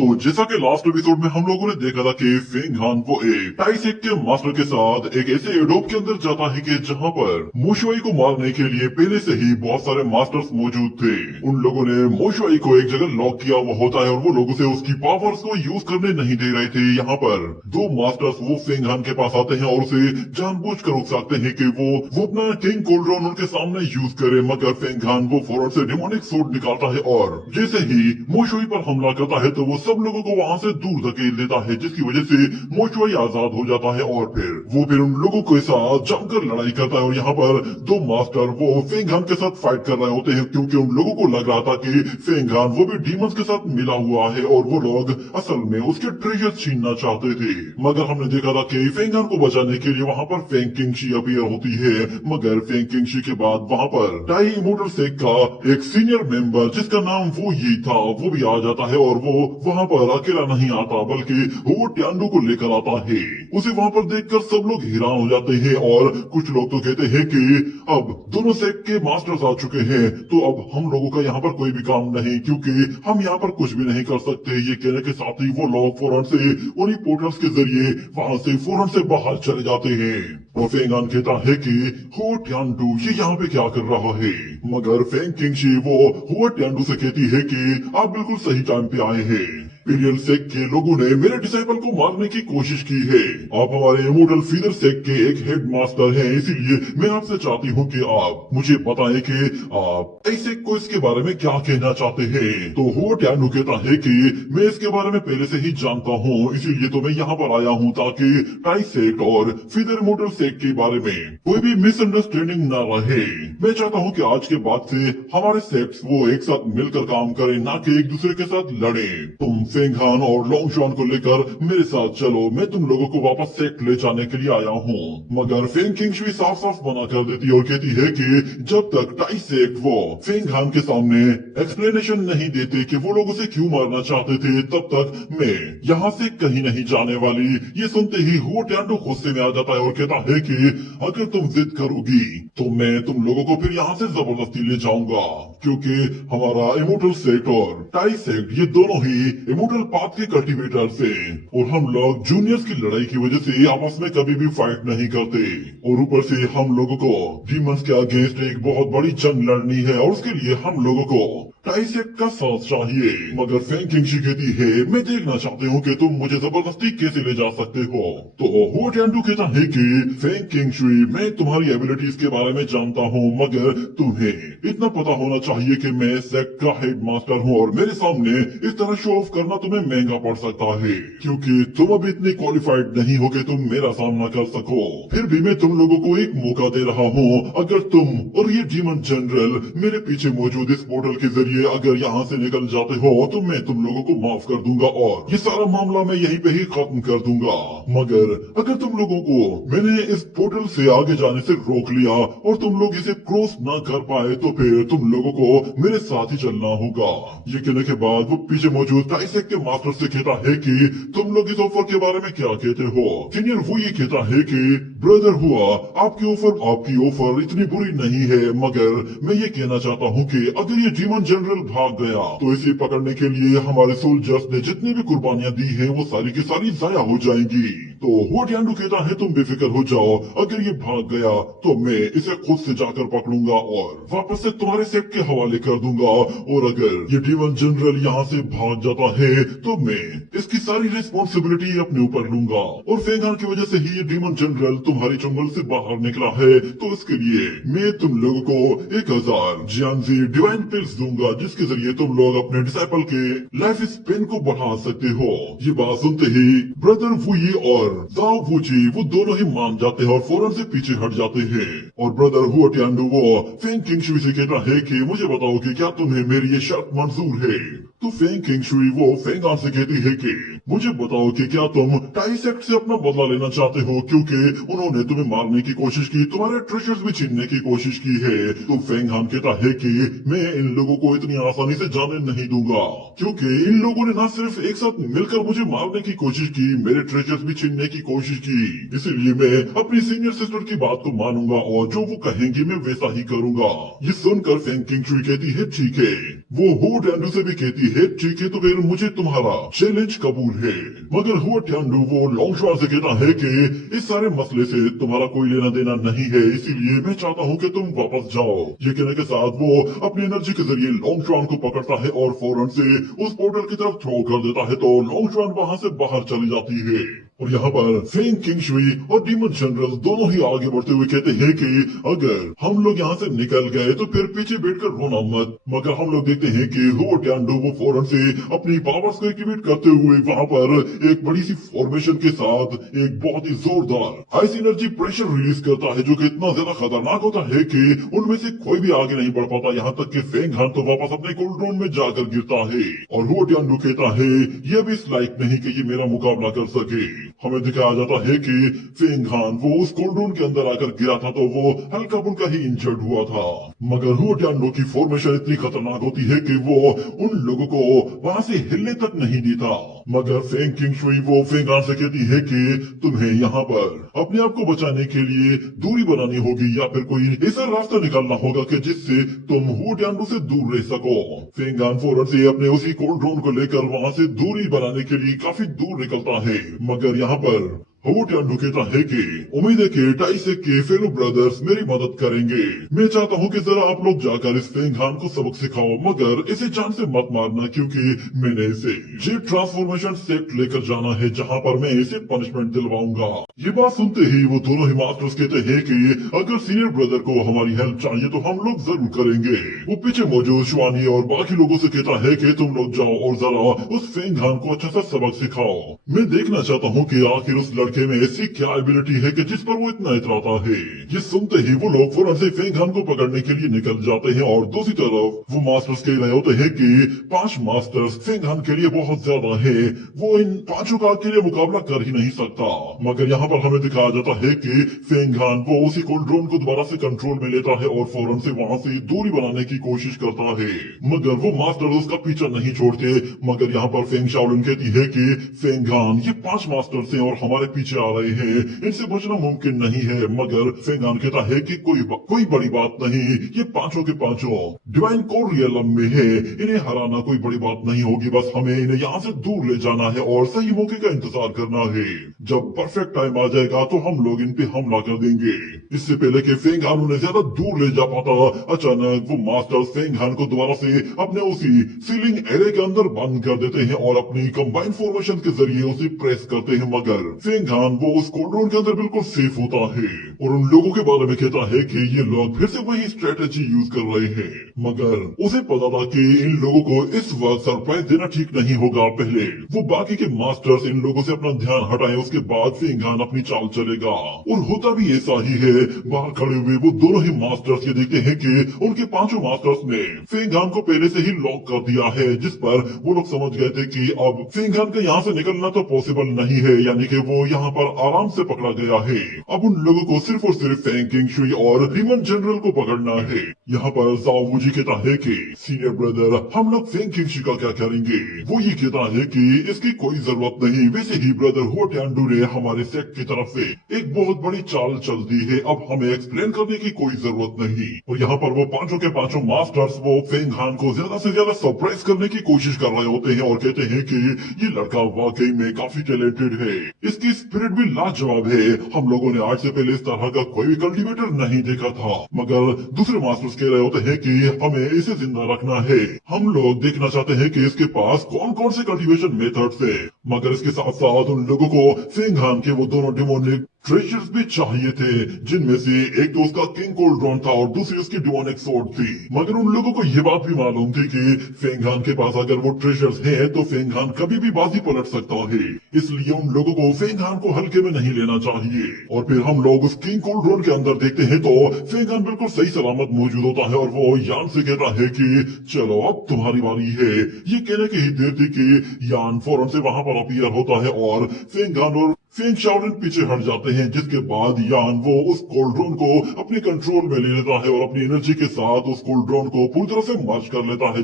तो जैसा कि लास्ट एपिसोड में हम लोगों ने देखा था कि फेंग हान वो एक टाइसेक के मास्टर के साथ एक ऐसे एडोब के अंदर जाता है कि जहां पर मोशुआई को मारने के लिए पहले से ही बहुत सारे मास्टर्स मौजूद थे। उन लोगों ने मोशुआई को एक जगह लॉक किया हुआ होता है और वो लोगों से उसकी पावर्स को यूज करने नहीं दे रहे थे। यहाँ पर दो मास्टर्स वो फेंग हान के पास आते हैं और उसे जानबूझकर उकसाते हैं कि वो अपना किंग कोल्ड्रॉन उनके सामने यूज करे, मगर फेंग हान वो फौरन से डेमोनिक सूट निकालता है और जैसे ही मोशुआई पर हमला करता है तो वो सब लोगों को वहां से दूर धकेल देता है, जिसकी वजह से मोशुआई आजाद हो जाता है और फिर उन लोगों के साथ जमकर लड़ाई करता है। और यहाँ पर दो मास्टर वो फेंग हान के साथ फाइट कर रहे होते हैं क्योंकि उन लोगों को लग रहा था कि फेंग हान वो भी डीमंस के साथ मिला हुआ है और वो लोग असल में उसके ट्रेजर छीनना चाहते थे। मगर हमने देखा था कि फेंग हान को बचाने के लिए वहां पर फेंग किंगशी अपीयर होती है, मगर फेंग किंगशी के बाद वहां पर टाई इमोर्टल सेक का एक सीनियर मेंबर जिसका नाम वो ही था वो भी आ जाता है और वो वहां पर अकेला नहीं आता बल्कि वो ट्यांडू को लेकर आता है। उसे वहां पर देखकर सब लोग हैरान हो जाते हैं और कुछ लोग तो कहते हैं कि अब दोनों सेक्ट के मास्टर्स आ चुके हैं तो अब हम लोगों का यहाँ पर कोई भी काम नहीं, क्योंकि हम यहाँ पर कुछ भी नहीं कर सकते। ये कहने के साथ ही वो लोग फौरन से उन्हीं पोर्टल्स के जरिए वहां से फौरन से बाहर चले जाते हैं। और फेंग हान कहता है कि हो ट्यांडू ये यहाँ पे क्या कर रहा है, मगर फेंग किंगशी वो हुआ ट्यांडू से कहती है कि आप बिल्कुल सही टाइम पे आए हैं। इंडियन सेक्ट के लोगों ने मेरे डिसाइपल को मारने की कोशिश की है। आप हमारे इमोर्टल फीदर सेक्ट के एक हेड मास्टर हैं, इसीलिए मैं आपसे चाहती हूँ कि आप मुझे बताएं कि आप ऐसे को इसके बारे में क्या कहना चाहते हैं। तो हो ट्यांडू कहता है कि मैं इसके बारे में पहले से ही जानता हूँ, इसीलिए तो मैं यहाँ पर आया हूँ ताकि टाई सेक्ट और फीदर इमोर्टल सेक्ट के बारे में कोई भी मिसअंडरस्टैंडिंग न रहे। मैं चाहता हूँ कि आज के बाद से हमारे सेक्ट्स वो एक साथ मिलकर काम करें, ना कि एक दूसरे के साथ लड़े। तुम फेंग हान और लोंगशॉन को लेकर मेरे साथ चलो, मैं तुम लोगों को वापस सेक्ट ले जाने के लिए आया हूँ। मगर फेंग किंगशी साफ साफ मना कर देती और कहती है कि जब तक टाई सेक्ट वो फेंग हान के सामने एक्सप्लेनेशन नहीं देते कि वो लोग उसे क्यों मारना चाहते थे, तब तक मैं यहाँ से कहीं नहीं जाने वाली। ये सुनते ही हो ट्यांडू गुस्से में आ जाता है और कहता है कि अगर तुम जिद करोगी तो मैं तुम लोगों को फिर यहाँ से जबरदस्ती ले जाऊंगा, क्योंकि हमारा इमोर्टल सेक्ट और टाई सेक्ट ये दोनों ही इमोर्टल पाथ के कल्टीवेटर्स हैं और हम लोग जूनियर्स की लड़ाई की वजह से आपस में कभी भी फाइट नहीं करते। और ऊपर से हम लोगों को डीमंस के अगेंस्ट एक बहुत बड़ी जंग लड़नी है और उसके लिए हम लोगों को टाई सेक्ट का साथ चाहिए। मगर फेंग किंगशी कहती है मैं देखना चाहती हूँ कि तुम मुझे जबरदस्ती कैसे ले जा सकते हो। तो हो ट्यांडू कहता है कि फेंग किंगशी मैं तुम्हारी एबिलिटीज के बारे में जानता हूँ, मगर तुम्हें इतना पता होना चाहिए कि मैं सेक्ट का हेड मास्टर हूँ और मेरे सामने इस तरह शो ऑफ करना तुम्हें महंगा पड़ सकता है, क्योंकि तुम अभी इतनी क्वालिफाइड नहीं हो कि तुम मेरा सामना कर सको। फिर भी मैं तुम लोगों को एक मौका दे रहा हूँ, अगर तुम और ये डीमन जनरल मेरे पीछे मौजूद इस पोर्टल के जरिए अगर यहाँ से निकल जाते हो तो मैं तुम लोगों को माफ कर दूंगा और ये सारा मामला मैं यहीं पे ही खत्म कर दूंगा। मगर अगर तुम लोगों को मैंने इस पोर्टल से आगे जाने से रोक लिया और तुम लोग इसे क्रॉस ना कर पाए तो फिर तुम लोगों को मेरे साथ ही चलना होगा। ये कहने के बाद वो पीछे मौजूद टाई सेक्ट के मास्टर से कहता है कि तुम लोग इस ऑफर के बारे में क्या कहते हो। सीनियर वो ये कहता है कि ब्रदर हुआ आपकी ऑफर इतनी बुरी नहीं है, मगर मैं ये कहना चाहता हूँ कि अगर ये डीमन जनरल भाग गया तो इसे पकड़ने के लिए हमारे सोल्जर्स ने जितनी भी कुर्बानियां दी हैं वो सारी की सारी जाया हो जाएंगी। तो हो ट्यांडू कहता है तुम बेफिक्र हो जाओ, अगर ये भाग गया तो मैं इसे खुद से जाकर पकड़ूंगा और वापस से तुम्हारे सेक्ट के हवाले कर दूंगा, और अगर ये डीमन जनरल यहाँ से भाग जाता है तो मैं इसकी सारी रिस्पॉन्सिबिलिटी अपने ऊपर लूंगा। और फेंग हान की वजह से ही ये डीमन जनरल तुम्हारी जंगल से बाहर निकला है, तो इसके लिए मैं तुम लोगों को 1000 जियांजी डिवाइन पिल्स दूंगा, जिसके जरिए तुम लोग अपने डिसाइपल के लाइफ स्पेन को बढ़ा सकते हो। ये बात सुनते ही ब्रदर वुई और जाओ वूची वो दोनों ही मान जाते हैं और फौरन से पीछे हट जाते हैं। और ब्रदर हुआ ट्यांडू वो फेंग किंगशी से कहता है कि मुझे बताओ कि क्या तुम्हें मेरी ये शर्त मंजूर है। तो फेंग किंगशी वो फेंग हान से कहती है कि मुझे बताओ कि क्या तुम टाई सेक्ट से अपना बदला लेना चाहते हो, क्योंकि उन्होंने तुम्हें मारने की कोशिश की, तुम्हारे ट्रेजर्स भी छीनने की कोशिश की है। तो फेंग हान कहता है कि मैं इन लोगों को इतनी आसानी से जाने नहीं दूंगा, क्योंकि इन लोगों ने न सिर्फ एक साथ मिलकर मुझे मारने की कोशिश की, मेरे ट्रेजर्स भी छीनने की कोशिश की। इसीलिए मैं अपनी सीनियर सिस्टर की बात को मानूंगा और जो वो कहेंगी मैं वैसा ही करूंगा। ये सुनकर फेंग किंगशी कहती है ठीक है, वो हो टियांडू से भी कहती है ठीक है तो फिर मुझे तुम्हारा चैलेंज कबूल है। मगर हुआ टियांडू वो लोंगशुआन से कहता है कि इस सारे मसले से तुम्हारा कोई लेना देना नहीं है, इसीलिए मैं चाहता हूँ कि तुम वापस जाओ। ये कहने के साथ वो अपनी एनर्जी के जरिए लोंगशुआन को पकड़ता है और फौरन से उस पोर्टल की तरफ थ्रो कर देता है, तो लोंगशुआन वहां से बाहर चली जाती है। और यहाँ पर फेंग किंगशुई और डीमन जनरल दोनों ही आगे बढ़ते हुए कहते हैं कि अगर हम लोग यहाँ से निकल गए तो फिर पीछे बैठकर रोना मत। मगर हम लोग देखते हैं कि हुओ टियांडू वो फौरन से अपनी पावर्स को एक्टिवेट करते हुए वहां पर एक बड़ी सी फॉर्मेशन के साथ एक बहुत ही जोरदार हाई एनर्जी प्रेशर रिलीज करता है, जो कि इतना ज्यादा खतरनाक होता है कि उनमें से कोई भी आगे नहीं बढ़ पाता। यहाँ तक कि फेंग हान तो वापस अपने कोल्ड्रोन में जाकर गिरता है और हुओ टियांडू कहता है ये भी इस लायक नहीं कि ये मेरा मुकाबला कर सके। हमें दिखाया जाता है कि फेंग हान वो उस कोल्ड्रोन के अंदर आकर गिरा था तो वो हल्का फुल्का ही इंजर्ड हुआ था। मगर हुओ टियांडू की फॉर्मेशन इतनी खतरनाक होती है कि वो उन लोगों को वहां से हिलने तक नहीं देता। मगर फेंग किंगशुई वो फेंग हान से कहती है कि तुम्हें यहाँ पर अपने आप को बचाने के लिए दूरी बनानी होगी या फिर कोई ऐसा रास्ता निकालना होगा कि जिससे तुम हुओ टियांडू से दूर रह सको। फेंग हान फौरन से अपने उसी कोल्ड्रोन को लेकर वहां से दूरी बनाने के लिए काफी दूर निकलता है। मगर यहाँ पर हुओ टियांडू कहता है कि उम्मीद है कि टाइसेक के फेलो ब्रदर्स मेरी मदद करेंगे। मैं चाहता हूँ कि जरा आप लोग जाकर इस फेंग हान को सबक सिखाओ, मगर इसे जान से मत मारना क्योंकि मैंने इसे जे ट्रांसफॉर्मेशन सेक्ट लेकर जाना है जहाँ पर मैं इसे पनिशमेंट दिलवाऊंगा। ये बात सुनते ही वो दोनों ही मास्टर्स कहते हैं कि अगर सीनियर ब्रदर को हमारी हेल्प चाहिए तो हम लोग जरूर करेंगे। वो पीछे मौजूद शुआनी और बाकी लोगों से कहता है कि तुम लोग जाओ और जरा उस फेंग हान को अच्छा सा सबक सिखाओ। मैं देखना चाहता हूँ कि आखिर उस लड़के में ऐसी क्या एबिलिटी है कि जिस पर वो इतना इतराता है। ये सुनते ही वो लोग फौरन से फेंग हान को पकड़ने के लिए निकल जाते हैं और दूसरी तरफ वो मास्टर्स कह रहे होते हैं कि 5 मास्टर्स फेंग हान के लिए बहुत ज्यादा है, वो इन 5 का अकेले मुकाबला कर ही नहीं सकता। मगर यहाँ पर हमें दिखाया जाता है कि फेंग हान वो उसी कोल्ड्रोन को दोबारा से कंट्रोल में लेता है और फौरन से वहां से दूरी बनाने की कोशिश करता है। मगर वो मास्टर उसका पीछा नहीं छोड़ते। मगर यहाँ पर फेंग शाओलिन कहती है कि फेंग हान ये 5 मास्टर्स हैं और हमारे पीछे आ रहे हैं, इनसे बचना मुमकिन नहीं है। मगर फेंग हान कहता है कि कोई बड़ी बात नहीं, ये 5 के 5 डिवाइन कोर रियलम में है, इन्हें हराना कोई बड़ी बात नहीं होगी, बस हमें इन्हें यहाँ से दूर ले जाना है और सही मौके का इंतजार करना है। जब परफेक्ट टाइम आ जाएगा तो हम लोग इन पे हमला कर देंगे। इससे पहले कि फेंग हान उन्हें ज्यादा दूर ले जा पाता, अचानक वो मास्टर फेंग हान को दोबारा से अपने उसी सीलिंग एरे के अंदर बंद कर देते हैं और अपनी कंबाइंड फॉर्मेशन के जरिए उसे प्रेस करते हैं। मगर फेंग हान वो उस कोल्ड्रोन के अंदर बिल्कुल सेफ होता है और उन लोगों के बारे में कहता है कि ये लोग फिर से वही स्ट्रेटेजी यूज कर रहे हैं। मगर उसे पता था कि इन लोगों को इस वक्त सरप्राइज देना ठीक नहीं होगा, पहले वो बाकी के मास्टर्स इन लोगों से अपना ध्यान हटाएं, उसके बाद फेंग हान अपनी चाल चलेगा। और होता भी ऐसा ही है। बाहर खड़े हुए वो दोनों ही मास्टर्स ये देखते हैं कि उनके 5 मास्टर्स ने फेंग हान को पहले से ही लॉक कर दिया है, जिस पर वो लोग समझ गए थे कि अब फेंग हान का यहाँ से निकलना तो पॉसिबल नहीं है, यानी कि वो यहाँ पर आराम से पकड़ा गया है। अब उन लोगों को सिर्फ और सिर्फ फेंग किंगशुई और डीमन जनरल को पकड़ना है। यहाँ पर जाओ वूजी कहता है कि सीनियर ब्रदर हम लोग फेंग किंगशुई का क्या करेंगे। वो ये कहता है कि इसकी कोई जरूरत नहीं, वैसे ही ब्रदर हुओ टियांडू ने हमारे सेक्ट की तरफ से एक बहुत बड़ी चाल चल दी है, अब हमें एक्सप्लेन करने की कोई जरूरत नहीं। और यहाँ पर वो 5 के 5 मास्टर्स वो फेंग हान को ज्यादा से ज्यादा सरप्राइज करने की कोशिश कर रहे होते हैं और कहते हैं कि ये लड़का वाकई में काफी टैलेंटेड है, इसकी स्पिरिट भी लाजवाब है, हम लोगों ने आज से पहले इस तरह का कोई भी कल्टीवेटर नहीं देखा था। मगर दूसरे मास्टर्स कह रहे होते हैं कि हमें इसे जिंदा रखना है, हम लोग देखना चाहते हैं कि इसके पास कौन कौन से कल्टीवेशन मेथड्स है। मगर इसके साथ साथ उन लोगों को फेंग हान के वो दोनों डिमोनिक ट्रेजर्स भी चाहिए थे, जिनमें से एक तो उसका किंग कोल्ड्रोन था और दूसरी उसकी डिमोनिक सोर्ड थी। मगर उन लोगों को ये बात भी मालूम थी कि फेंग हान के पास अगर वो ट्रेजर्स हैं तो फेंग हान कभी भी बाजी पलट सकता है, इसलिए उन लोगों को फेंग हान को हल्के में नहीं लेना चाहिए। और फिर हम लोग उस किंग कोल्ड्रोन के अंदर देखते हैं तो फेंग हान बिल्कुल सही सलामत मौजूद होता है और वो यान से कहता है कि चलो अब तुम्हारी बारी है। ये कहने की ही देर थी कि यान फौरन से वहां पर अपीयर होता है और फेंग हान और फेंग शाओलिन पीछे हट जाते हैं, जिसके बाद यान वो उस कोल्ड्रोन को अपने कंट्रोल में ले लेता है और अपनी एनर्जी के साथ उस कोल्ड्रोन को पूरी तरह से मर्ज कर लेता है,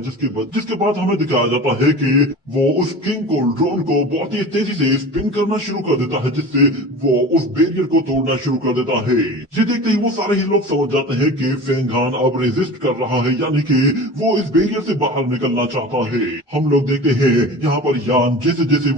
जिसके बाद हमें दिखाया जाता है कि वो उस किंग कोल्ड्रोन को बहुत ही तेजी से स्पिन करना शुरू कर देता है, जिससे वो उस बैरियर को तोड़ना शुरू कर देता है। ये देखते ही वो सारे ही लोग समझ जाते हैं कि फेंग हान अब रेजिस्ट कर रहा है, यानी कि वो इस बैरियर से बाहर निकलना चाहता है। हम लोग देखते हैं यहाँ पर यान जैसे जैसे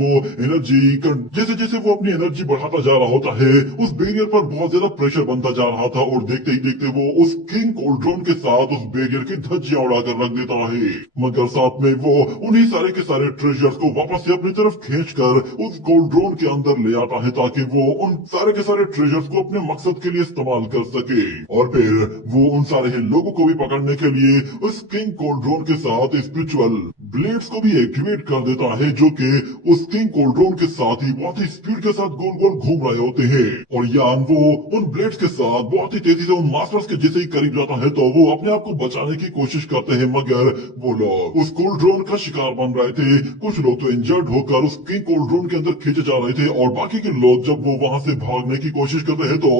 वो अपनी एनर्जी बढ़ाता जा रहा होता है, उस बैरियर पर बहुत ज्यादा प्रेशर बनता जा रहा था और देखते ही देखते वो उस किंग कोल्ड्रोन के साथ उस बैरियर की धज्जियां उड़ाकर रख देता है। मगर साथ में वो उन्हीं सारे के सारे ट्रेजर्स को वापस से अपनी तरफ खींचकर उस कोल्ड्रोन के अंदर ले आता है, ताकि वो उन सारे के सारे ट्रेजर्स को अपने मकसद के लिए इस्तेमाल कर सके। और फिर वो उन सारे ही लोगों को भी पकड़ने के लिए उस किंग कोल्ड्रोन के साथ स्पिरिचुअल ब्लेड्स को भी एक्टिवेट कर देता है, जो कि उस किंग कोल्ड्रोन के साथ ही बहुत ही स्पीड के साथ गोल गोल घूम रहे होते हैं। और यान वो उन ब्लेड्स के साथ बहुत ही तेजी से उन मास्टर्स के जैसे ही करीब जाता है, तो वो अपने आप को बचाने की कोशिश करते हैं, मगर वो लोग उस कोल्ड्रोन का शिकार बन रहे थे। कुछ लोग तो इंजर्ड होकर उस किंग कोल्ड्रोन के अंदर खींचे जा रहे थे, और बाकी के लोग जब वो वहां से भागने की कोशिश करते हैं तो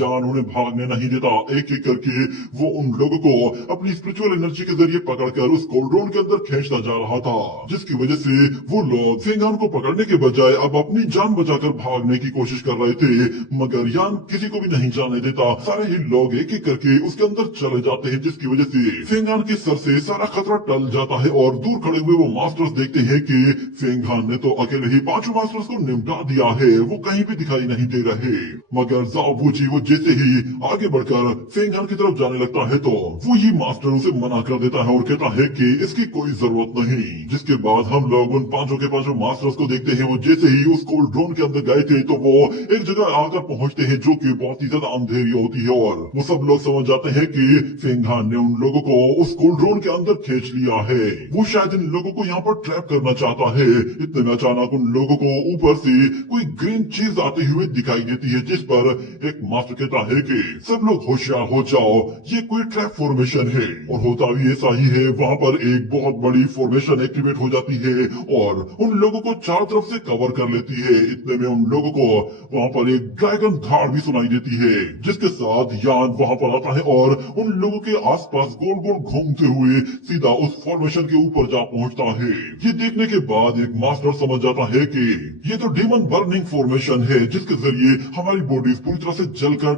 यान उन्हें भागने नहीं देता। एक एक करके वो उन लोगों को अपनी स्पिरिचुअल एनर्जी के जरिए पकड़कर उस कोल्ड्रोन के अंदर खींचता जा रहा था, जिसकी वजह से वो लोग फेंग हान को पकड़ने के बजाय अब अपनी जान बचाकर भागने की कोशिश कर रहे थे, मगर यान किसी को भी नहीं जाने देता। सारे ही लोग एक एक करके उसके अंदर चले जाते हैं, जिसकी वजह से फेंग हान के सर से सारा खतरा टल जाता है। और दूर खड़े हुए वो मास्टर्स देखते हैं कि फेंग हान ने तो अकेले ही 5 मास्टर्स को निपटा दिया है, वो कहीं भी दिखाई नहीं दे रहे। मगर जाओ बूजी वो जैसे ही आगे बढ़कर फेंग हान की तरफ जाने लगता है, तो वो ये मास्टर उसे मना कर देता है और कहता है कि इसकी कोई जरूरत नहीं। जिसके बाद हम लोग उन 5 के 5 मास्टर्स को देखते हैं, वो जैसे ही उस कोल्ड्रोन के अंदर गए थे तो वो एक जगह आकर पहुंचते हैं जो कि बहुत ही ज्यादा अंधेरी होती है, और वो सब लोग समझ जाते हैं कि फेंग हान ने उन लोगों को उस कोल्ड्रोन के अंदर खींच लिया है। वो शायद इन लोगों को यहाँ पर ट्रैप करना चाहता है। इतने में अचानक उन लोगों को ऊपर से कोई ग्रीन चीज आती हुई दिखाई देती है, जिस पर एक मास्टर कहता है कि सब लोग होशियार हो जाओ, ये कोई ट्रैप फॉर्मेशन है। और होता भी ऐसा ही है, वहां पर एक बहुत बड़ी फॉर्मेशन एक्टिवेट हो जाती है और उन लोगों को चारों तरफ से कवर कर लेती है। इतने में उन लोगों को वहां पर एक ड्रैगन धाड़ भी सुनाई देती है, जिसके साथ यान वहां पर आता है और उन लोगों के आसपास गोल गोल घूमते हुए सीधा उस फॉर्मेशन के ऊपर जा पहुंचता है। ये देखने के बाद एक मास्टर समझ जाता है कि ये तो डीमन बर्निंग फॉर्मेशन है, जिसके जरिए हमारी बॉडीज पूरी तरह से जलकर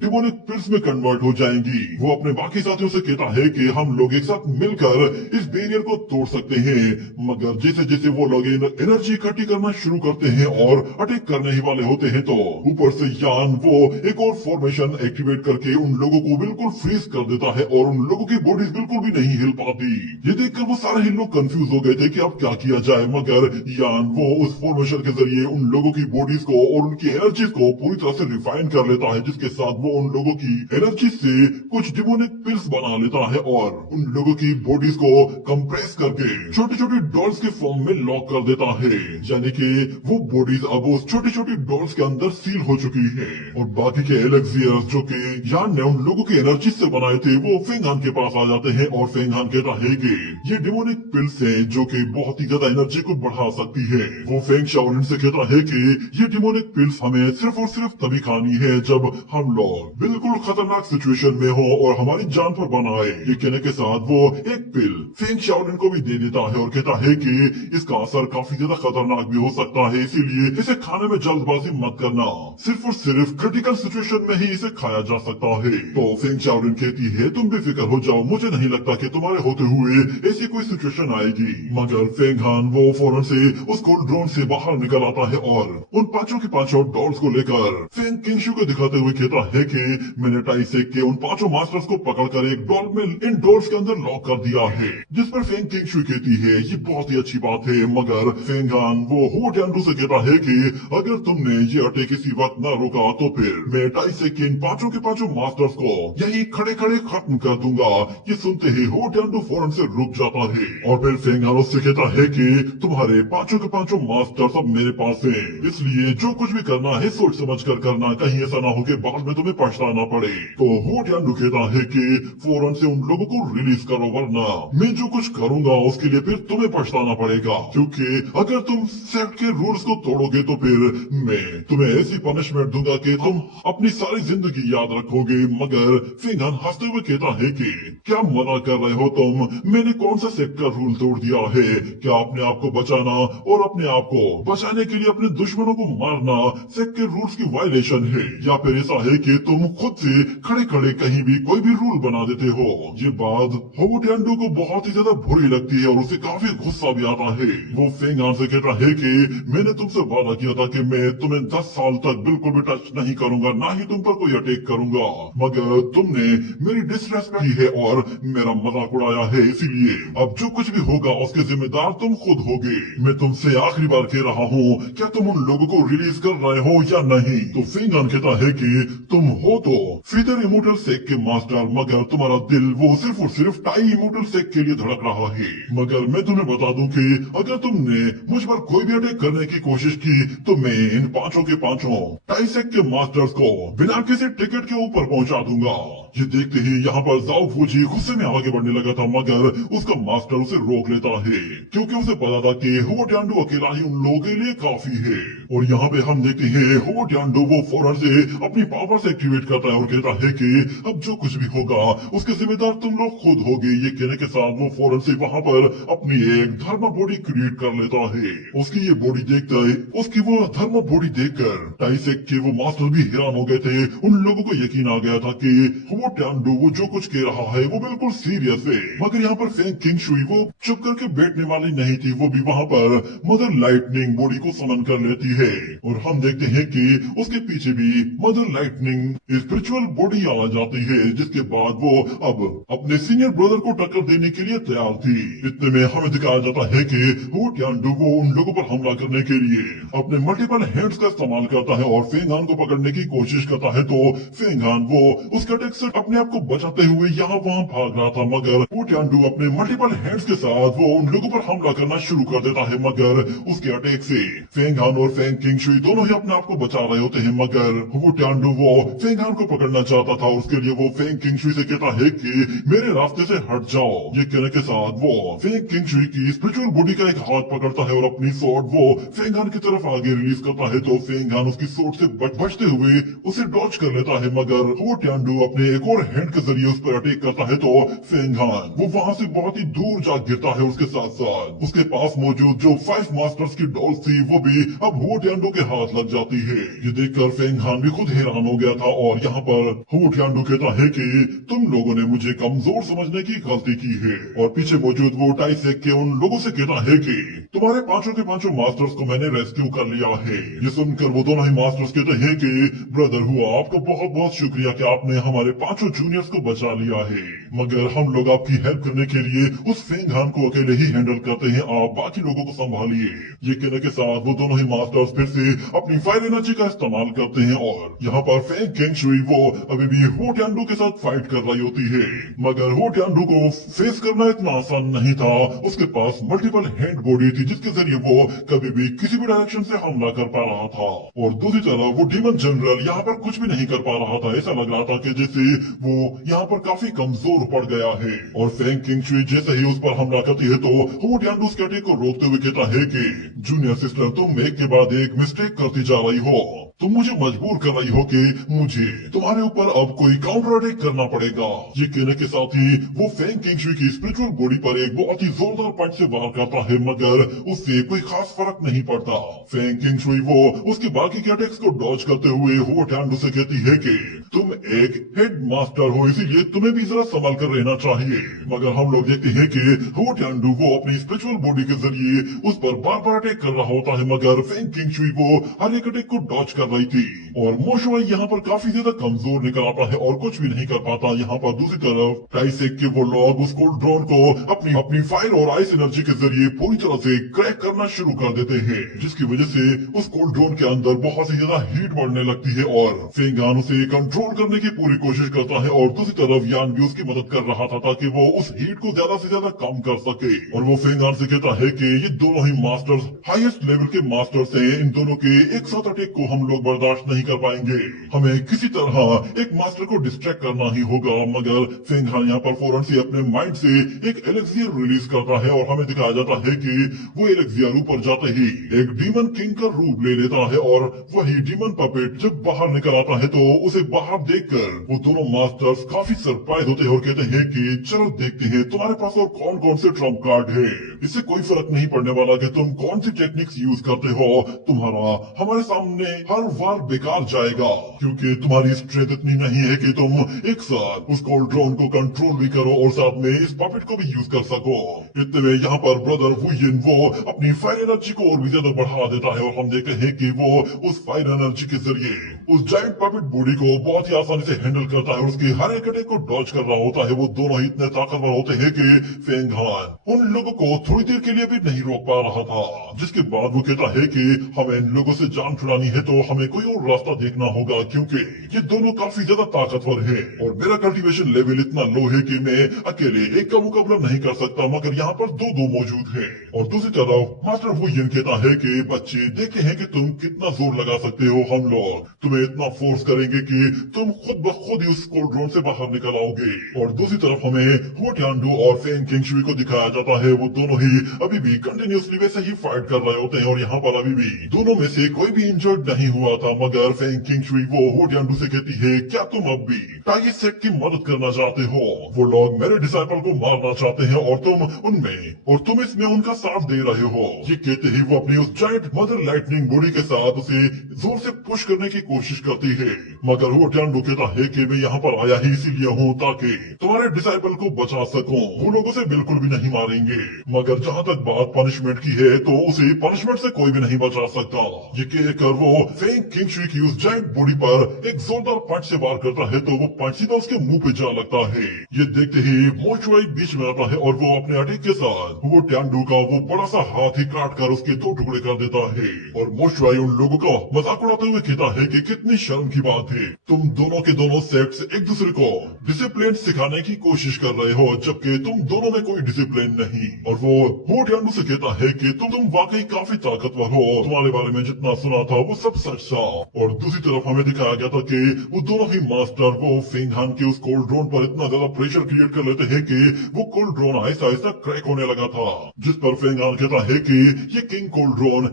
डिमोनिक पिल्स में कन्वर्ट हो जाएंगी। वो अपने बाकी साथियों से कहता है कि हम लोग एक साथ मिलकर इस बैरियर को तोड़ सकते हैं, मगर जैसे जैसे वो लोग एनर्जी इकट्ठी करना शुरू करते हैं और अटैक करने ही वाले होते हैं, तो ऊपर से यान वो एक और फॉर्मेशन एक्टिवेट करके उन लोगों को बिल्कुल फ्रीज कर देता है और उन लोगों की बॉडीज बिल्कुल भी नहीं हिल पाती। ये देखकर वो सारे ही लोग कंफ्यूज हो गए थे कि अब क्या किया जाए, मगर यान वो उस फॉर्मेशन के जरिए उन लोगों की बॉडीज को और उनकी एनर्जी को पूरी तरह से रिफाइन कर लेता है, जिसके साथ वो उन लोगों की एनर्जी से कुछ डिमोनिक पिल्स बना लेता है और उन लोगों की बॉडीज को कंप्रेस करके छोटी छोटी डॉल्स के फॉर्म में लॉक कर देता है, यानी कि वो बॉडीज अब उस छोटी छोटी डॉल्स के अंदर सील हो चुकी है। और बाकी के एलेक्सियर्स जो कि यान ने उन लोगों की एनर्जी से बनाए थे, वो फेंग हान के पास आ जाते हैं और फेंग हान कहता है कि ये डिमोनिक पिल्स हैं जो कि बहुत ही ज्यादा एनर्जी को बढ़ा सकती है। वो फेंग शाओलिन से कहता है कि ये डिमोनिक पिल्स हमें सिर्फ और सिर्फ तभी खानी है जब हम लोग बिल्कुल खतरनाक सिचुएशन में हो और हमारी जान पर बना आए। ये कहने के साथ वो एक पिल फेंग शाओलिन को भी दे देता है और कहता है कि इसका असर काफी ज्यादा खतरनाक भी हो सकता है, इसीलिए इसे खाने में जल्दबाजी मत करना, सिर्फ और सिर्फ क्रिटिकल सिचुएशन में ही इसे खाया जा सकता है। तो फेंग शाओलिन कहती है तुम बेफिक्र हो जाओ, मुझे नहीं लगता कि तुम्हारे होते हुए ऐसी कोई सिचुएशन आएगी। मगर फेंग हान वो फौरन से उस कोल्ड्रोन से बाहर निकल आता है और उन 5 के 5 डॉल्स को लेकर फेंग किंगशु को दिखाते हुए कहता है कि मैंने टाइसेक के उन 5 मास्टर्स को पकड़कर एक डॉल में इन डॉल्स के अंदर लॉक कर दिया है। जिस पर फेंग किंगशु कहती है ये बहुत ही अच्छी बात है, मगर फेंग हान वो हो टियानडू से कहता है कि अगर तुमने ये अटैक इसी वक्त न रोका तो फिर मैं टाइसेक के इन 5 के 5 मास्टर्स को यही खड़े खड़े खत्म कर दूंगा। ये सुनते ही हो टियानडू फौरन से रुक जाता है और फिर फेंग हान उससे कहता है कि तुम्हारे 5 के 5 मास्टर्स अब मेरे पास हैं, इसलिए जो कुछ भी करना है सोच समझ कर करना, कहीं ऐसा ना हो कि बाद में तुम्हें पछताना पड़े। तो हो टियानडू कहता है कि फौरन से उन लोगों को रिलीज करो, वरना मैं जो कुछ करूंगा उसके लिए फिर तुम्हें पछताना पड़ेगा, क्योंकि अगर तुम सेक्ट के रूल्स को तोड़ोगे तो फिर मैं तुम्हें ऐसी पनिशमेंट दूंगा कि तुम अपनी सारी जिंदगी याद रखोगे। मगर फिंगन हंसते हुए कहता है कि क्या मना कर रहे हो तुम? मैंने कौन सा सेक्ट का रूल तोड़ दिया है? क्या अपने आप को बचाना और अपने आप को बचाने के लिए अपने दुश्मनों को मारना सेक्ट के रूल्स की वायलेशन है? या फिर ऐसा है कि तुम खुद से खड़े खड़े कहीं भी कोई भी रूल बना देते हो? ये बात होवो टियांडो को बहुत ही ज्यादा बुरी लगती है और उसे काफी गुस्सा भी आता है। वो फिंगन से कहता है कि मैंने तुमसे वादा किया था कि मैं तुम्हें 10 साल तक बिल्कुल भी टच नहीं करूंगा, ना ही तुम पर कोई अटैक करूंगा, मगर तुमने मेरी डिसरेस्पेक्ट की है और मेरा मजाक उड़ाया है, इसीलिए अब जो कुछ भी होगा उसके जिम्मेदार तुम खुद होगे। मैं तुमसे आखिरी बार कह रहा हूँ, क्या तुम उन लोगों को रिलीज कर रहे हो या नहीं? तो फिंगन कहता है कि तुम हो तो फीदर इमोर्टल सेक के मास्टर, मगर तुम्हारा दिल वो सिर्फ और सिर्फ टाई इमोर्टल सेक के लिए धड़क रहा है। मगर मैं तुम्हें बता दूं कि अगर तुमने मुझ पर कोई भी अटैक करने की कोशिश की तो मैं इन पांचों के पांचों टाई सेक के मास्टर्स को बिना किसी टिकट के ऊपर पहुंचा दूंगा। ये देखते ही यहाँ पर जाओ फूजी गुस्से में आगे बढ़ने लगा था, मगर उसका मास्टर उसे रोक लेता है क्योंकि उसे पता था कि होवो टियांडो अकेला ही उन लोगों के लिए काफी है। और यहाँ पे हम देखते हैं होवो टियांडो वो फौरन से अपनी पावर से एक्टिवेट करता है और कहता है कि अब जो कुछ भी होगा उसके जिम्मेदार तुम लोग खुद होगे। ये कहने के साथ वो फौरन से वहाँ पर अपनी एक धर्म बॉडी क्रिएट कर लेता है। उसकी ये बॉडी देखता है, उसकी वो धर्म बॉडी देखकर टाइसेक के वो मास्टर भी हैरान हो गए थे। उन लोगों को यकीन आ गया था कि होवो टियांडो वो जो कुछ कह रहा है वो बिल्कुल सीरियस है। मगर यहाँ पर फेंग किंग शुई वो चुप करके बैठने वाली नहीं थी, वो भी वहाँ पर मदर लाइटनिंग बॉडी को समन कर लेती है। और हम देखते हैं कि उसके पीछे भी मदर लाइटनिंग स्पिरिचुअल बॉडी आ जाती है, जिसके बाद वो अब अपने सीनियर ब्रदर को टक्कर देने के लिए तैयार थी। इतने में हमें दिखाया जाता है कि होवो टियांडो वो उन लोगों पर हमला करने के लिए अपने मल्टीपल हैंड्स का इस्तेमाल करता है और फेंगान को पकड़ने की कोशिश करता है। तो फेंगान वो उसके अटैक से अपने आप को बचाते हुए यहाँ वहाँ भाग रहा था, मगर होवो टियांडो अपने मल्टीपल हैंड्स के साथ वो उन लोगों पर हमला करना शुरू कर देता है। मगर उसके अटैक से फेंगान और फेंग किंग शुई दोनों ही अपने आप को बचा रहे होते हैं, मगर होवो टियांडो वो फेंगान को पकड़ना चाहता था। उसके लिए वो फेंग किंग शुई से कहता है कि मेरे रास्ते से हट जाओ। ये कहने के साथ वो फेंग किंग शुई की स्पिरिचुअल बॉडी का एक हाथ पकड़ता है और अपनी स्वॉर्ड वो फेंगान की तरफ आगे रिलीज करता है। तो फेंगान उसकी स्वॉर्ड से बचते हुए उसे डॉच कर लेता है, मगर होवो टियांडो अपने एक और हैंड के जरिए उस पर अटैक करता है। तो फेंगान वो वहां से बहुत ही दूर जा गिरता है। उसके साथ साथ उसके पास मौजूद जो 5 मास्टर्स की डॉल्स थी वो भी अब होवो टियांडो के हाथ लग जाती है। ये देखकर फेंगान भी खुद हैरान हो गया था और यहाँ पर होवो टियांडो कहता है कि तुम लोगों ने मुझे कमजोर समझने की गलती की है। और पीछे मौजूद वो टाइसेक के उन लोगों से कहता है कि तुम्हारे पांचों के पांचों मास्टर्स को मैंने रेस्क्यू कर लिया है। ये सुनकर वो दोनों ही मास्टर्स कहते हैं कि ब्रदर हुआ आपका बहुत बहुत शुक्रिया कि आपने हमारे पांचों जूनियर्स को बचा लिया है, मगर हम लोग आपकी हेल्प करने के लिए उस फेंगान को अकेले ही हैंडल करते हैं, आप बाकी लोगों को संभालिए। ये कहने के साथ वो दोनों ही मास्टर्स फिर से अपनी फायर एनर्जी का इस्तेमाल करते हैं और यहाँ पर फेंग किंग शुई वो अभी भी होवो टियांडो के साथ फाइट कर रही होती है, मगर होवो टियांडो को फेस करना इतना आसान नहीं था। उसके पास मल्टीपल हैंड बॉडी थी जिसके जरिए वो कभी भी किसी भी डायरेक्शन से हमला कर पा रहा था। और दूसरी तरफ वो डीमन जनरल यहाँ पर कुछ भी नहीं कर पा रहा था। ऐसा लग रहा था कि जैसे वो यहाँ पर काफी कमजोर पड़ गया है। और फेंग किंग शुई जैसे ही उस पर हमला करती है तो होवो टियांडो उसके अटैक को रोकते हुए कहता है कि जूनियर सिस्टर तुम एक के बाद एक मिस्टेक करती जा रही हो, तुम मुझे मजबूर कर रही हो कि मुझे तुम्हारे ऊपर अब कोई काउंटर अटैक करना पड़ेगा। ये कहने के साथ ही वो फेंग किंग शुई की स्पिरिचुअल बॉडी पर एक बहुत ही जोरदार पंच से वार करता है, मगर उससे कोई खास फर्क नहीं पड़ता। फेंग किंग शुई वो उसके बाकी के अटैक्स को डॉज करते हुए होवो टियांडो से कहती है कि तुम एक हेड मास्टर हो, इसीलिए तुम्हें भी जरा संभल कर रहना चाहिए। मगर हम लोग देखते हैं कि होवो टियांडो वो अपनी स्पिरिचुअल बॉडी के जरिए उस पर बार बार अटैक कर रहा होता है, मगर फेंग किंग शुई वो हर एक अटैक को डॉज कर रही थी। और मोशुआई यहाँ पर काफी ज्यादा कमजोर निकल आता है और कुछ भी नहीं कर पाता। यहाँ पर दूसरी तरफ टाइसेक के वो लोग उस कोल्ड ड्रॉन को अपनी फायर और आइस एनर्जी के जरिए पूरी तरह से क्रैक करना शुरू कर देते हैं, जिसकी वजह से उस कोल्ड ड्रॉन के अंदर बहुत ही ज्यादा हीट बढ़ने लगती है और फेंगान उसे कंट्रोल करने की पूरी कोशिश करता है। और दूसरी तरफ यान भी उसकी मदद कर रहा था ताकि वो उस हीट को ज्यादा से ज्यादा कम कर सके। और वो फेंगान से कहता है कि ये दोनों ही मास्टर्स हाईएस्ट लेवल के मास्टर्स हैं, इन दोनों के एक साथ अटैक को हम लोग बर्दाश्त नहीं कर पाएंगे। हमें किसी तरह एक मास्टर को डिस्ट्रैक्ट करना ही होगा। मगर फेंग हान यहाँ पर फौरन से अपने माइंड से एक एलेक्सियर रिलीज करता है और हमें दिखाया जाता है कि वो एलेक्सियर ऊपर जाते ही एक डीमन किंग का रूप ले लेता है और वही डीमन पपेट जब बाहर निकल आता है तो उसे बाहर देखकर वो दोनों मास्टर्स काफी सरप्राइज होते हैं और कहते हैं कि चलो देखते हैं तुम्हारे पास और कौन कौन से ट्रम्प कार्ड है। इससे कोई फर्क नहीं पड़ने वाला कि तुम कौन सी टेक्निक्स यूज करते हो, तुम्हारा हमारे सामने हर वार बेकार जाएगा क्योंकि तुम्हारी स्ट्रेंथ इतनी नहीं है कि तुम एक साथ उस कोल्ड्रोन को कंट्रोल भी करो और साथ में इस पपेट को भी यूज कर सको। इतने में यहाँ पर ब्रदर वुयिन वो अपनी फायर एनर्जी को और भी ज्यादा बढ़ा देता है और हम देखते हैं कि वो उस फायर एनर्जी के जरिए उस जायंट पपेट बॉडी को बहुत ही आसानी से हैंडल करता है और उसकी हर एक अटैक को डॉज कर रहा होता है। वो दोनों ही इतने ताकतवर होते हैं कि फेंग हान उन लोगों को थोड़ी देर के लिए भी नहीं रोक पा रहा था, जिसके बाद वो कहता है कि हमें इन लोगों से जान छुड़ानी है तो हमें कोई और रास्ता देखना होगा क्योंकि ये दोनों काफी ज्यादा ताकतवर हैं और मेरा कल्टीवेशन लेवल इतना लो है कि मैं अकेले एक का मुकाबला नहीं कर सकता। मगर यहाँ पर दो मौजूद हैं। और दूसरी तरफ मास्टर वुयिन कहता है कि बच्चे देखते हैं कि तुम कितना जोर लगा सकते हो, हम लोग तुम्हें इतना फोर्स करेंगे कि तुम खुद ब खुद ही उस कोल्ड्रोन से बाहर निकल आओगे। और दूसरी तरफ हमें हुआ टियानडू और फेंग किंगशुई को दिखाया जाता है। वो दोनों ही अभी भी कंटिन्यूसली वैसे ही फाइट कर रहे होते हैं और यहाँ पर अभी भी दोनों में से कोई भी इंजर्ड नहीं हुआ था। मगर फेंग किंगशुई वो हुआ टियानडू से कहती है क्या तुम अब भी टाइगे सेट की मदद करना चाहते हो? वो लोग मेरे डिसाइपल को मारना चाहते हैं और तुम इसमें उनका साथ दे रहे हो। ये कहते ही वो अपनी उस जायंट मदर लाइटनिंग बॉडी के साथ उसे जोर से पुश करने की कोशिश करती है। मगर वो टियानडू कहता है कि मैं यहाँ पर आया ही इसीलिए हूँ ताकि तुम्हारे डिसाइपल को बचा सकूं। वो लोग उसे बिल्कुल भी नहीं मारेंगे। मगर जहाँ तक बात पनिशमेंट की है तो उसे पनिशमेंट से कोई भी नहीं बचा सकता। ये कहकर वो फेंग किंगशुई की उस जायंट बॉडी पर एक जोरदार पंच से वार करता है तो वो पंच सीधा उसके मुंह पे जा लगता है। ये देखते ही मोशुआई बीच में आता है और वो अपने अटैक के साथ वो टियानडू का वो बड़ा सा हाथ ही काट कर उसके 2 टुकड़े कर देता है। और मोशुआई उन लोगों का मजाक उड़ाते हुए कहता है कि कितनी शर्म की बात है, तुम दोनों के दोनों सेट्स एक दूसरे को डिसिप्लिन सिखाने की कोशिश कर रहे हो जबकि तुम दोनों में कोई डिसिप्लिन नहीं। और वो टियानडू से कहता है कि तुम वाकई काफी ताकतवर हो, तुम्हारे बारे में जितना सुना था वो सब सच था। और दूसरी तरफ हमें दिखाया गया था कि वो दोनों ही मास्टर वो फेंग हान के उस कोल्ड ड्रोन पर इतना ज्यादा प्रेशर क्रिएट कर लेते हैं कि वो cold drone Aahista Aahista crack होने लगा था, जिस पर फेंग हान कहता है कि ये किंग कोल्ड ड्रोन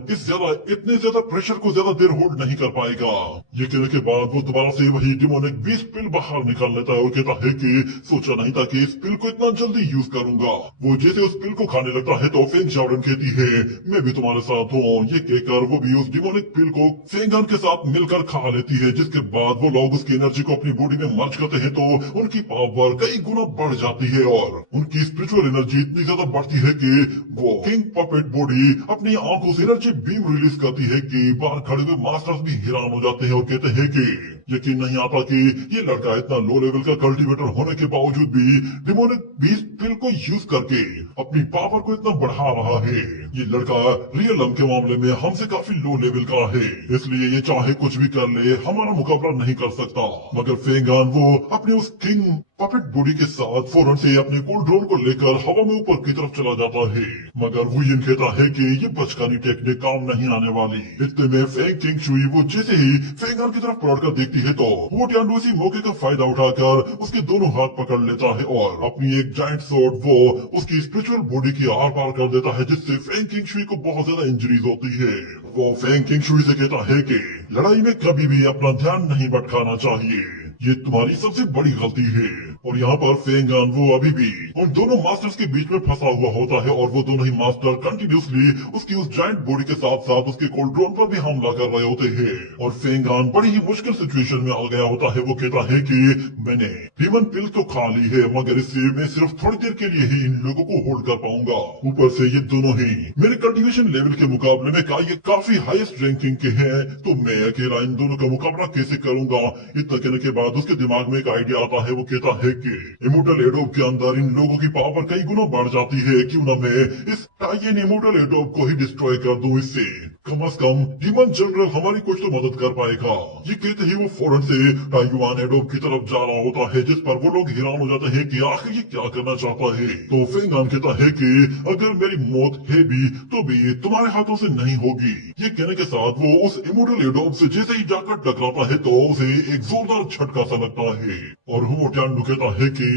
इतने ज्यादा प्रेशर को ज्यादा देर होल्ड नहीं कर पाएगा। ये कहने के बाद वो दोबारा से वही डिमोनिक बीस्ट पिल बाहर निकाल लेता है और कहता है कि सोचा नहीं था कि इस पिल को इतना जल्दी यूज करूंगा। वो जैसे उस पिल को खाने लगता है तो फेंग शाओलिन कहती है मैं भी तुम्हारे साथ हूँ। ये कहकर वो भी उस डिमोनिक पिल को फेंग हान के साथ मिलकर खा लेती है, जिसके बाद वो लोग उसकी एनर्जी को अपनी बॉडी में मर्ज करते हैं तो उनकी पावर कई गुना बढ़ जाती है और उनकी स्पिरिचुअल एनर्जी इतनी ज्यादा बढ़ती है कि वो किंग पपेट बॉडी अपनी आंखों से एनर्जी बीम रिलीज करती है कि बाहर खड़े हुए मास्टर्स भी हैरान हो जाते हैं और कहते हैं कि यकीन नहीं आता कि ये लड़का इतना लो लेवल का कल्टीवेटर होने के बावजूद भी डिमोनिक बीस्ट पिल को यूज करके अपनी पावर को इतना बढ़ा रहा है। ये लड़का रियल के मामले में हमसे काफी लो लेवल का है, इसलिए ये चाहे कुछ भी कर ले हमारा मुकाबला नहीं कर सकता। मगर फेंग हान वो अपने उस किंग पपेट बॉडी के साथ फौरन से अपने कोल्ड ड्रोन को लेकर हवा में ऊपर की तरफ चला जाता है। मगर वुयिन कहता है कि ये बचकानी टेक्निक काम नहीं आने वाली। इतने में फेंग किंगशुई वो जैसे ही फेंग हान की तरफ पलटकर देखती है तो वो टियानडू इसी मौके का फायदा उठाकर उसके दोनों हाथ पकड़ लेता है और अपनी एक जायंट स्वॉर्ड वो उसकी स्पिरिचुअल बॉडी की आर पार कर देता है, जिससे फेंग किंगशुई को बहुत ज्यादा इंजरीज होती है। वो फेंग किंगशुई से कहता है कि लड़ाई में कभी भी अपना ध्यान नहीं भटकाना चाहिए, ये तुम्हारी सबसे बड़ी गलती है। और यहाँ पर फेंग हान वो अभी भी उन दोनों मास्टर्स के बीच में फंसा हुआ होता है और वो दोनों ही मास्टर कंटिन्यूसली उसकी उस जायंट बॉडी के साथ साथ उसके कोल्ड ड्रोन पर भी हमला कर रहे होते हैं। और फेंग हान बड़ी ही मुश्किल सिचुएशन में आ गया होता है। वो कहता है कि मैंने डीमन पिल तो खा ली है मगर इससे मैं सिर्फ थोड़ी देर के लिए ही इन लोगों को होल्ड कर पाऊंगा। ऊपर से ये दोनों ही मेरे कल्टीवेशन लेवल के मुकाबले में ये काफी हाईएस्ट रैंकिंग के हैं, तो मैं अकेला इन दोनों का मुकाबला कैसे करूंगा। इतना कहने के बाद उसके दिमाग में एक आइडिया आता है। वो कहता है कि इमोर्टल एडोब के अंदर इन लोगों की पावर कई गुना बढ़ जाती है, क्यों ना मैं इस टाइगन इमोर्टल एडोब को ही डिस्ट्रॉय कर दूं, इससे कम से कम डीमन जनरल हमारी कुछ तो मदद कर पाएगा। ये कहते ही वो फौरन से ताइवान एडोब की तरफ जा रहा होता है, जिस पर वो लोग हैरान हो जाते हैं कि आखिर ये क्या करना चाहता है। तो फेंगान कहता है कि अगर मेरी मौत है भी तो भी तुम्हारे हाथों से नहीं होगी। ये कहने के साथ वो उस इमोर्टल एडोब से जैसे ही जाकर टकराता है तो उसे एक जोरदार झटका सा लगता है और वो टांडू कहता है कि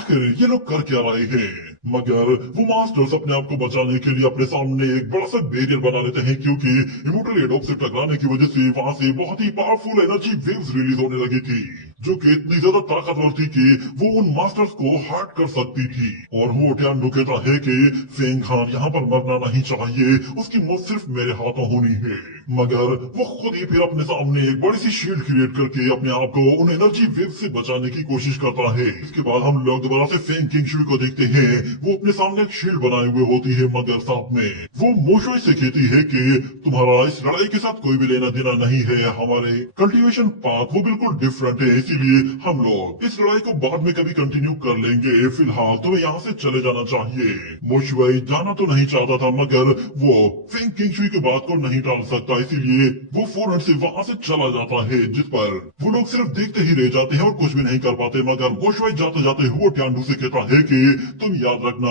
आखिर ये लोग कर क्या रहे हैं। मगर वो मास्टर्स अपने आप को बचाने के लिए अपने सामने एक बड़ा सा बैरियर बना लेते हैं, क्योंकि इमोर्टल एडोब से टकराने की वजह से वहां से बहुत ही पावरफुल एनर्जी वेव्स रिलीज होने लगी थी, जो कि इतनी ज्यादा ताकतवर थी कि वो उन मास्टर्स को हर्ट कर सकती थी। और वो टियान्डो कहता है कि फेंग खान यहाँ पर मरना नहीं चाहिए, उसकी मौत सिर्फ मेरे हाथों होनी है। मगर वो खुद ही फिर अपने सामने एक बड़ी सी शील्ड क्रिएट करके अपने आप को उन एनर्जी वेव से बचाने की कोशिश करता है। इसके बाद हम लोग दोबारा से फेंग किंगशुई को देखते हैं। वो अपने सामने एक शील्ड बनाए हुए होती है, मगर साथ में वो मोशुई से कहती है कि तुम्हारा इस लड़ाई के साथ कोई भी लेना देना नहीं है, हमारे कल्टीवेशन पाथ वो बिल्कुल डिफरेंट है, इसीलिए हम लोग इस लड़ाई को बाद में कभी कंटिन्यू कर लेंगे, फिलहाल तुम्हें यहाँ से चले जाना चाहिए। मोशुई जाना तो नहीं चाहता था, मगर वो फेंग किंगशुई की बात को नहीं टाल सकता, इसीलिए वो फौरन से वहां से चला जाता है, जिस पर वो लोग सिर्फ देखते ही रह जाते हैं और कुछ भी नहीं कर पाते। मगर मोशुई जाते जाते हुआ टियान्डू से कहता है कि तुम याद रखना,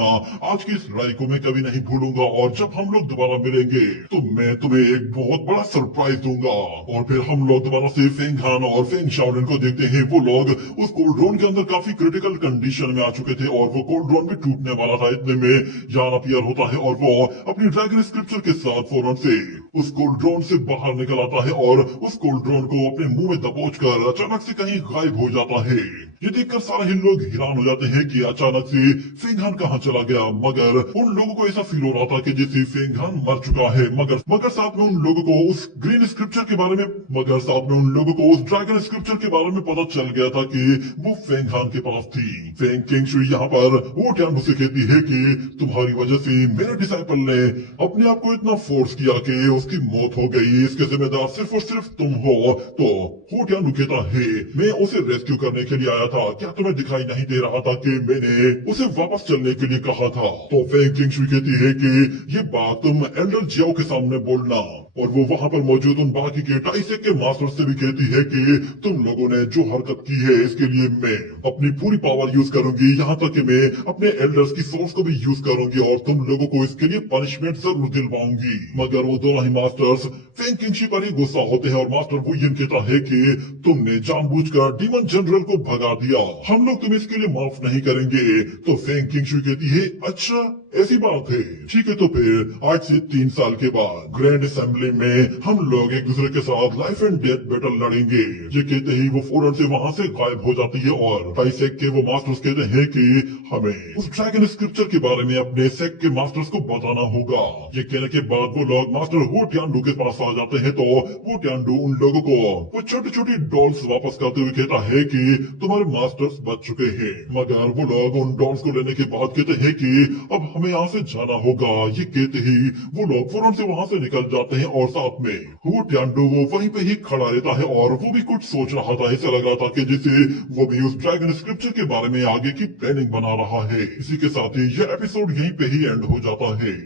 आज की इस लड़ाई को मैं कभी नहीं भूलूंगा और जब हम लोग दोबारा मिलेंगे तो मैं तुम्हें एक बहुत बड़ा सरप्राइज दूंगा। और फिर हम लोग दोबारा से फेंग हान और फेंग शाओलिन को देखते हैं। वो लोग उस कोल्ड ड्रोन के अंदर काफी क्रिटिकल कंडीशन में आ चुके थे और वो कोल्ड ड्रोन भी टूटने वाला था। इतने में यान अपीयर होता है और वो अपनी ड्रैगन स्क्रिप्चर के साथ फौरन से उस कोल्ड ड्रोन से बाहर निकल आता है और उस कोल्ड ड्रोन को अपने मुंह में दबोचकर अचानक से कहीं गायब हो जाता है। ये देखकर सारे ही लोग हैरान हो जाते हैं कि अचानक से फेंगहान कहाँ चला गया। मगर उन लोगों को ऐसा फील हो रहा था कि जैसे फेंगहान मर चुका है। मगर साथ में उन लोगों को उस ग्रीन स्क्रिप्चर के बारे में उस ड्रैगन स्क्रिप्चर के बारे में पता चल गया था कि वो फेंगहान के पास थी। फेंग किंगशुई यहाँ पर वो टियान्डू से कहती है कि तुम्हारी वजह से मेरे डिसाइपल ने अपने आप को इतना फोर्स किया कि उसकी मौत हो गई, इसके जिम्मेदार सिर्फ और सिर्फ तुम हो। तो वो टियान्डू कहता है मैं उसे रेस्क्यू करने के लिए आया था, क्या तुम्हें दिखाई नहीं दे रहा था कि मैंने उसे वापस चलने के लिए कहा था। तो फेंग किंगशुई कहती है कि ये बात तुम एल्डर जियाओ के सामने बोलना। और वो वहां पर मौजूद उन बाकी के टाइसेक के मास्टर से भी कहती है कि तुम लोगों ने जो हरकत की है इसके लिए मैं अपनी पूरी पावर यूज करूंगी, यहाँ तक कि मैं अपने एल्डर्स की सोर्स को भी यूज करूंगी और तुम लोगों को इसके लिए पनिशमेंट जरूर दिलवाऊंगी। मगर वो दोनों ही मास्टर्स फेंग किंगशुई पर ही गुस्सा होते हैं और मास्टर वुयिन कहता है कि तुमने जानबूझकर डीमन जनरल को भगा दिया, हम लोग तुम्हें इसके लिए माफ नहीं करेंगे। तो फेंग किंगशुई कहती है अच्छा ऐसी बात है, ठीक है। तो फिर आज से 3 साल के बाद ग्रैंड असेंबली में हम लोग एक दूसरे के साथ लाइफ एंड डेथ बैटल लड़ेंगे। ये कहते ही वो फौरन से वहां से गायब हो जाती है और टाइसेक के वो मास्टर्स कहते हैं कि हमें उस ड्रैगन स्क्रिप्चर के बारे में अपने सेक के मास्टर्स को बताना होगा। ये कहने के बाद वो लोग मास्टर वो टियान्डू के पास आ जाते हैं। तो वो टियान्डू उन लोगों को वो छोटी छोटी डॉल्स वापस करते हुए कहता है कि तुम्हारे मास्टर्स बच चुके हैं। मगर वो लोग उन डॉल्स को लेने के बाद कहते हैं कि अब हमें यहाँ से जाना होगा। ये कहते ही वो लोग फौरन से वहां से निकल जाते हैं और साथ में वो टियान्डू वो वहीं पे ही खड़ा रहता है और वो भी कुछ सोच रहा था। ऐसा लग रहा था कि जैसे वो भी उस ड्रैगन स्क्रिप्चर के बारे में आगे की प्लानिंग बना रहा है। इसी के साथ ही ये एपिसोड यहीं पे ही एंड हो जाता है।